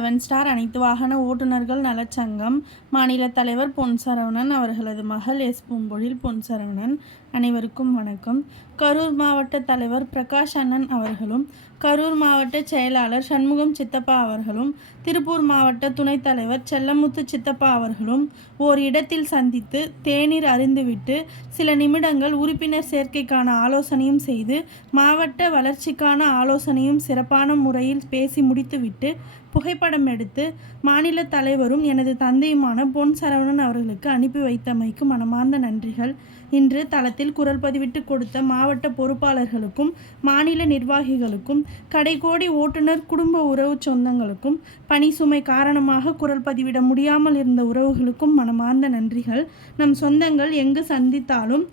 7 star அனைத்து வாகன ஓட்டுநர்கள் நலச்சங்கம் மாநில தலைவர் பொன் சரவணன் அவர்களது மகள் எஸ் பூம்பொழில் பொன் சரவணன். அனைவருக்கும் வணக்கம். கரூர் மாவட்ட தலைவர் பிரகாஷ் அண்ணன் அவர்களும், கரூர் மாவட்ட செயலாளர் சண்முகம் சித்தப்பா அவர்களும், திருப்பூர் மாவட்ட துணைத் தலைவர் செல்லமுத்து சித்தப்பா அவர்களும் ஓர் இடத்தில் சந்தித்து தேநீர் அருந்திவிட்டு சில நிமிடங்கள் உறுப்பினர் சேர்க்கைக்கான ஆலோசனையும் செய்து மாவட்ட வளர்ச்சிக்கான ஆலோசனையும் சிறப்பான முறையில் பேசி முடித்துவிட்டு புகைப்படம் எடுத்து மாநில தலைவரும் எனது தந்தையுமான பொன் சரவணன் அவர்களுக்கு அனுப்பி வைத்தமைக்கு மனமார்ந்த நன்றிகள். இன்று தளத்தில் குரல் பதிவிட்டு கொடுத்த மாவட்ட பொறுப்பாளர்களுக்கும், மாநில நிர்வாகிகளுக்கும், கடைக்கோடி ஓட்டுநர் குடும்ப உறவு சொந்தங்களுக்கும், பணி சுமை காரணமாக குரல் பதிவிட முடியாமல் இருந்த உறவுகளுக்கும் மனமார்ந்த நன்றிகள். நம் சொந்தங்கள் எங்கு சந்தித்தாலும்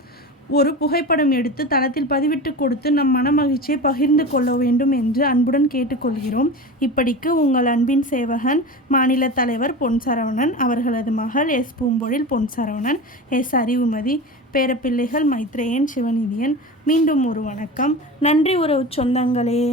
ஒரு புகைப்படம் எடுத்து தளத்தில் பதிவிட்டு கொடுத்து நம் மனமகிழ்ச்சியை பகிர்ந்து கொள்ள வேண்டும் என்று அன்புடன் கேட்டுக்கொள்கிறோம். இப்படிக்கு உங்கள் அன்பின் சேவகன் மாநில தலைவர் பொன் சரவணன், அவர்களது மகள் எஸ் பூம்பொழில் பொன் சரவணன், எஸ் அறிவுமதி, பேரப்பிள்ளைகள் மைத்ரேயன், சிவநிதியன். மீண்டும் ஒரு வணக்கம். நன்றி உறவு சொந்தங்களே.